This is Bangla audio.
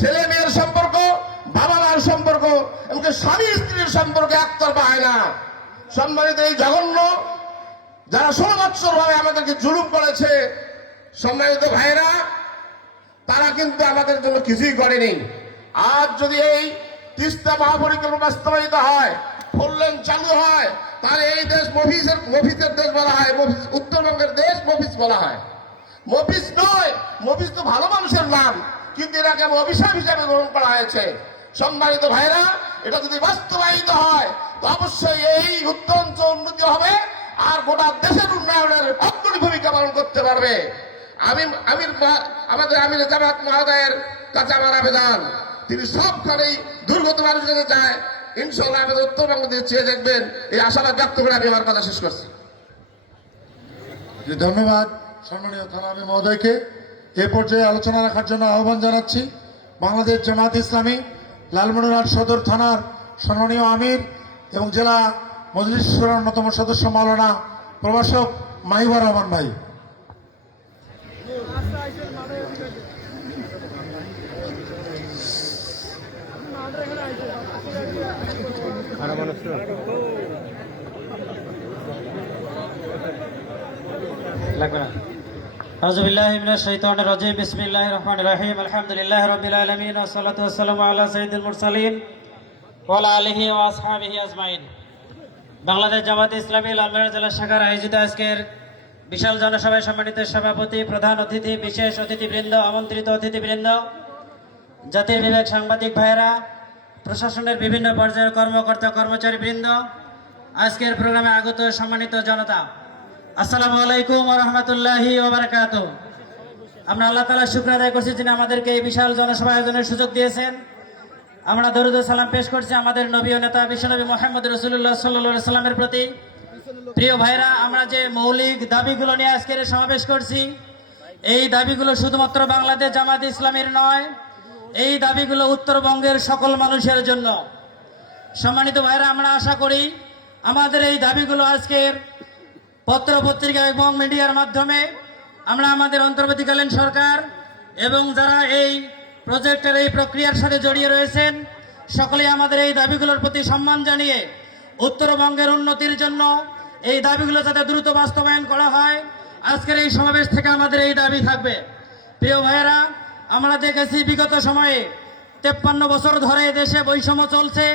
ছেলে মেয়ের সম্পর্ক বাবা মার সম্পর্ক, এমনকি স্বামী স্ত্রীর সম্পর্ক একতরফা হয় না। সম্মানিত এই জঘন্য, যারা ষোলো ভাবে আমাদেরকে জুলুম করেছে, সম্মানিত ভাইরা তারা কিন্তু আমাদের জন্য কিছুই করেনি। আজ যদি এই তিস্তা মহাপরিকল্পনা বাস্তবায়িত হয় ফোরলেন চালু হয়, তাহলে এই দেশ মফিসের মফিসের দেশ বলা হয়, মফিস, উত্তরবঙ্গের দেশ মফিস বলা হয়। মফিস নয়, মফিস তো ভালো মানুষের নাম। কিন্তু এটাকে অভিশাপ হিসাবে গ্রহণ করা হয়েছে। সম্মানিত ভাইরা এটা যদি বাস্তবায়িত হয়, তো অবশ্যই এই উত্তরাঞ্চল উন্নতি হবে আর গোটা দেশের উন্নয়নের অগ্রণী ভূমিকা পালন করতে পারবে। আমি, আমির আমাদের আমির জামাত মহোদয়ের কাছে আমার আবেদন। তিনি সবখানেই দুর্গত মানুষের কাছে যায়। ইনশাল্লাহ আমাদের উত্তরবঙ্গ দিয়ে চেয়ে দেখবেন। এই আশাবাদ ব্যক্ত করে আমি আমার কথা শেষ করছি। ধন্যবাদ। সম্মানীয় থানাবি মহোদয়কে। এ পর্যায়ে আলোচনা রাখার জন্য আহ্বান জানাচ্ছি বাংলাদেশ জামাত ইসলামী, লালমনিরহাট সদর থানার সম্মানীয় আমির এবং জেলা মজলিস সুরার অন্যতম সদস্য মাওলানা প্রভাষক মাহিবুর রহমান ভাই। লাগবে না। أعوذ بالله من الشيطان الرجيم بسم الله الرحمن الرحيم الحمد لله رب العالمين والصلاة والسلام على سيد المرسلين وعلى آله وأصحابه أجمعين বাংলাদেশ জামাত ইসলামী লালমনিরহাট জেলা শাখার আয়োজিত আজকের বিশাল জনসভায় সম্মানিত সভাপতি প্রধান অতিথি বিশেষ অতিথিবৃন্দ আমন্ত্রিত অতিথিবৃন্দ জাতির বিবেক সাংবাদিক ভাইয়েরা প্রশাসনের বিভিন্ন পর্যায়ের কর্মকর্তা কর্মচারী বৃন্দ আজকের প্রোগ্রামে আগত সম্মানিত জনতা আসসালামু আলাইকুম রহমতুল্লাহি ওবরাকাত আমরা আল্লাহ তালা শুক্র আদায় করছি যিনি আমাদেরকে এই বিশাল জনসভা আয়োজনের সুযোগ দিয়েছেন। আমরা দরুদ সালাম পেশ করছি আমাদের নবী নেতা বিশ্বনবী মোহাম্মদ রসুল্লাহ সাল্লা সাল্লামের প্রতি। প্রিয় ভাইরা, আমরা যে মৌলিক দাবিগুলো নিয়ে আজকের সমাবেশ করছি, এই দাবিগুলো শুধুমাত্র বাংলাদেশ জামাত ইসলামের নয়, এই দাবিগুলো উত্তরবঙ্গের সকল মানুষের জন্য। সম্মানিত ভাইরা, আমরা আশা করি আমাদের এই দাবিগুলো আজকের পত্র পত্রিকা এবং মিডিয়ার মাধ্যমে আমরা আমাদের অন্তর্বর্তীকালীন সরকার এবং যারা এই প্রজেক্টের এই প্রক্রিয়ার সাথে জড়িয়ে রয়েছেন, সকলেই আমাদের এই দাবিগুলোর প্রতি সম্মান জানিয়ে উত্তরবঙ্গের উন্নতির জন্য এই দাবিগুলো যাতে দ্রুত বাস্তবায়ন করা হয়, আজকের এই সমাবেশ থেকে আমাদের এই দাবি থাকবে। প্রিয় ভাইয়েরা, আমরা দেখেছি বিগত সময়ে তেপ্পান্ন বছর ধরে দেশে বৈষম্য চলছে